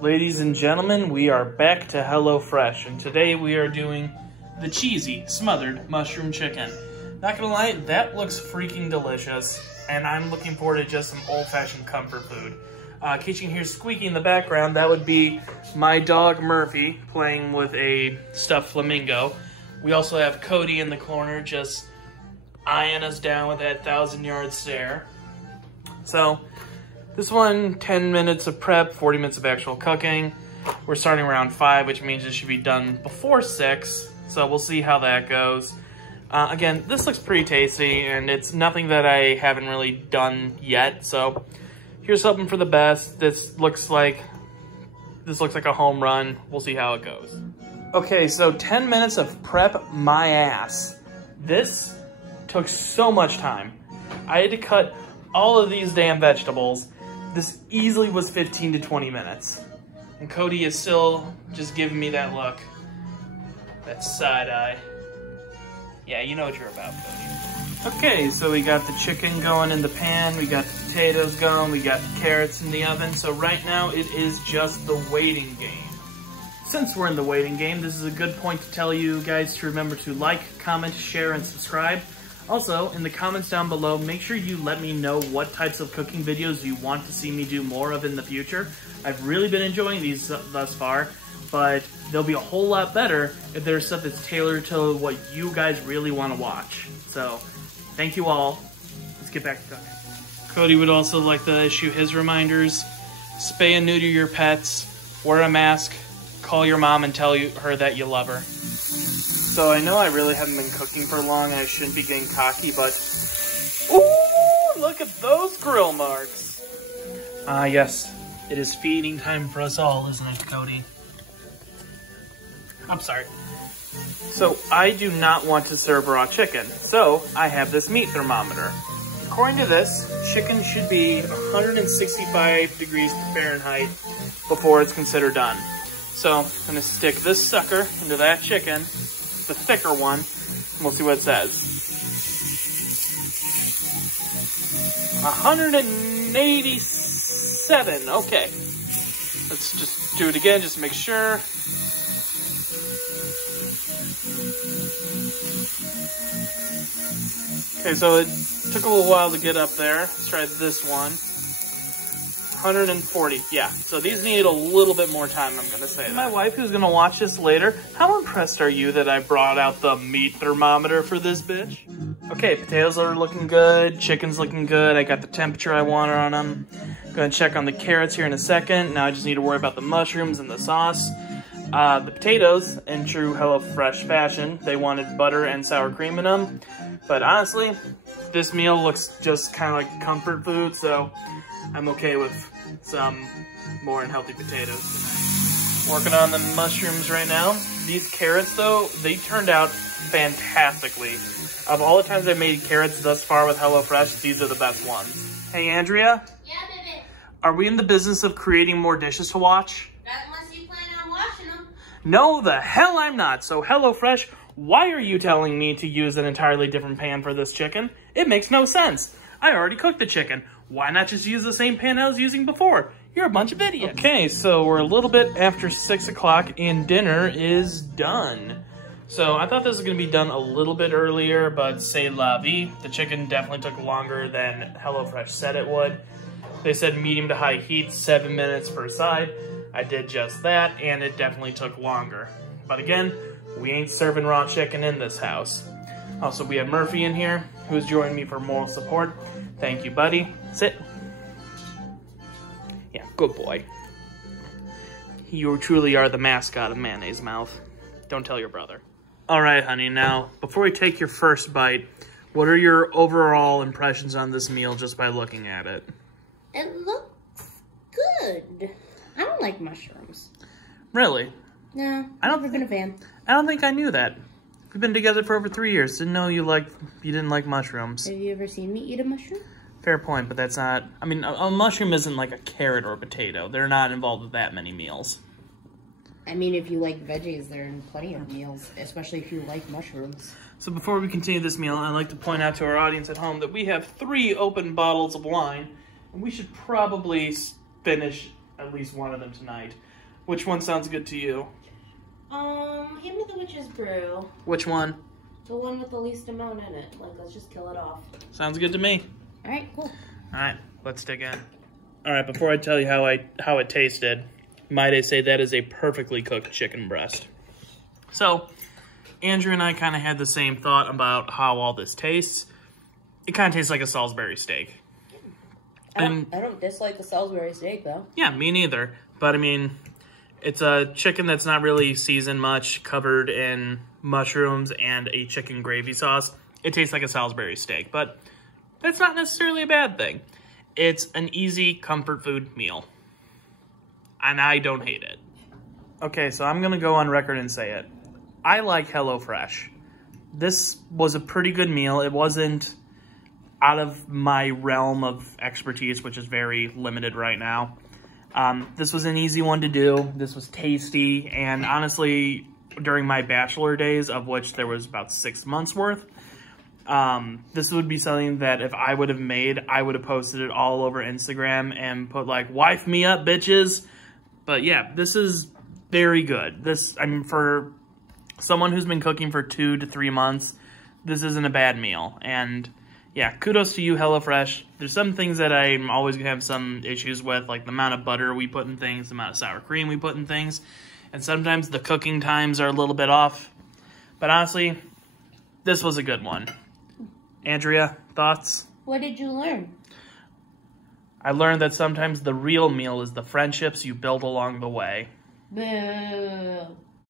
Ladies and gentlemen, we are back to HelloFresh, and today we are doing the cheesy, smothered mushroom chicken. Not gonna lie, that looks freaking delicious, and I'm looking forward to just some old-fashioned comfort food. In case you can hear squeaking in the background, that would be my dog Murphy playing with a stuffed flamingo. We also have Cody in the corner just eyeing us down with that 1,000-yard stare. So, this one, 10 minutes of prep, 40 minutes of actual cooking. We're starting around 5, which means it should be done before 6. So we'll see how that goes. Again, this looks pretty tasty, and it's nothing that I haven't really done yet. So here's hoping for the best. This looks like a home run. We'll see how it goes. Okay, so 10 minutes of prep my ass. This took so much time. I had to cut all of these damn vegetables. This easily was 15 to 20 minutes. And Cody is still just giving me that look. That side eye. Yeah, you know what you're about, Cody. Okay, so we got the chicken going in the pan. We got the potatoes going. We got the carrots in the oven. So right now it is just the waiting game. Since we're in the waiting game, this is a good point to tell you guys to remember to like, comment, share, and subscribe. Also, in the comments down below, make sure you let me know what types of cooking videos you want to see me do more of in the future. I've really been enjoying these thus far, but they'll be a whole lot better if there's stuff that's tailored to what you guys really want to watch. So, thank you all. Let's get back to cooking. Cody would also like to issue his reminders. Spay and neuter your pets, wear a mask, call your mom and tell her that you love her. So I know I really haven't been cooking for long and I shouldn't be getting cocky, but ooh, look at those grill marks. Yes, it is feeding time for us all, isn't it, Cody? I'm sorry. So I do not want to serve raw chicken, so I have this meat thermometer. According to this, chicken should be 165 degrees Fahrenheit before it's considered done. So I'm gonna stick this sucker into that chicken, the thicker one, and we'll see what it says. 187, okay. Let's just do it again, just to make sure. Okay, so it took a little while to get up there. Let's try this one. 140, yeah. So these need a little bit more time, I'm gonna say that. My wife, who's gonna watch this later, how impressed are you that I brought out the meat thermometer for this bitch? Okay, potatoes are looking good, chicken's looking good, I got the temperature I want on them. Gonna check on the carrots here in a second. Now I just need to worry about the mushrooms and the sauce. The potatoes, in true HelloFresh fashion, they wanted butter and sour cream in them. But honestly, this meal looks just kind of like comfort food, so I'm okay with some more unhealthy potatoes tonight. Working on the mushrooms right now. These carrots, though, they turned out fantastically. Of all the times I've made carrots thus far with HelloFresh, these are the best ones. Hey, Andrea? Yeah, baby. Are we in the business of creating more dishes to watch? Not unless you plan on washing them. No, the hell I'm not. So HelloFresh, why are you telling me to use an entirely different pan for this chicken? It makes no sense. I already cooked the chicken. Why not just use the same pan I was using before? You're a bunch of idiots. Okay, so we're a little bit after 6 o'clock and dinner is done. So I thought this was gonna be done a little bit earlier, but c'est la vie. The chicken definitely took longer than HelloFresh said it would. They said medium to high heat, 7 minutes per side. I did just that, and it definitely took longer. But again, we ain't serving raw chicken in this house. Also, we have Murphy in here, who's joining me for moral support. Thank you, buddy. Sit. Yeah, good boy. You truly are the mascot of Mayonnaise Mouth. Don't tell your brother. All right, honey, now, before we take your first bite, what are your overall impressions on this meal just by looking at it? It looks good. I don't like mushrooms. Really? No, I've never been a fan. I don't think I knew that. We've been together for over 3 years. Didn't know you didn't like mushrooms. Have you ever seen me eat a mushroom? Fair point, but that's not... I mean, a mushroom isn't like a carrot or a potato. They're not involved with that many meals. I mean, if you like veggies, they're in plenty of meals, especially if you like mushrooms. So before we continue this meal, I'd like to point out to our audience at home that we have 3 open bottles of wine, and we should probably finish at least one of them tonight. Which one sounds good to you? Hand me the witch's brew. Which one? The one with the least amount in it. Like, let's just kill it off. Sounds good to me. All right, cool. All right, let's dig in. All right, before I tell you how it tasted, might I say that is a perfectly cooked chicken breast. So, Andrew and I kind of had the same thought about how all this tastes. It kind of tastes like a Salisbury steak. I don't dislike the Salisbury steak, though. Yeah, me neither. But, I mean, it's a chicken that's not really seasoned much, covered in mushrooms and a chicken gravy sauce. It tastes like a Salisbury steak, but that's not necessarily a bad thing. It's an easy comfort food meal. And I don't hate it. Okay, so I'm going to go on record and say it. I like HelloFresh. This was a pretty good meal. It wasn't out of my realm of expertise, which is very limited right now. This was an easy one to do. This was tasty. And honestly, during my bachelor days, of which there was about 6 months worth, this would be something that if I would have made, I would have posted it all over Instagram and put like, wife me up, bitches. But yeah, this is very good. I mean, for someone who's been cooking for 2 to 3 months, this isn't a bad meal. And yeah, kudos to you, HelloFresh. There's some things that I'm always going to have some issues with, like the amount of butter we put in things, the amount of sour cream we put in things. And sometimes the cooking times are a little bit off. But honestly, this was a good one. Andrea, thoughts? What did you learn? I learned that sometimes the real meal is the friendships you build along the way. Boo.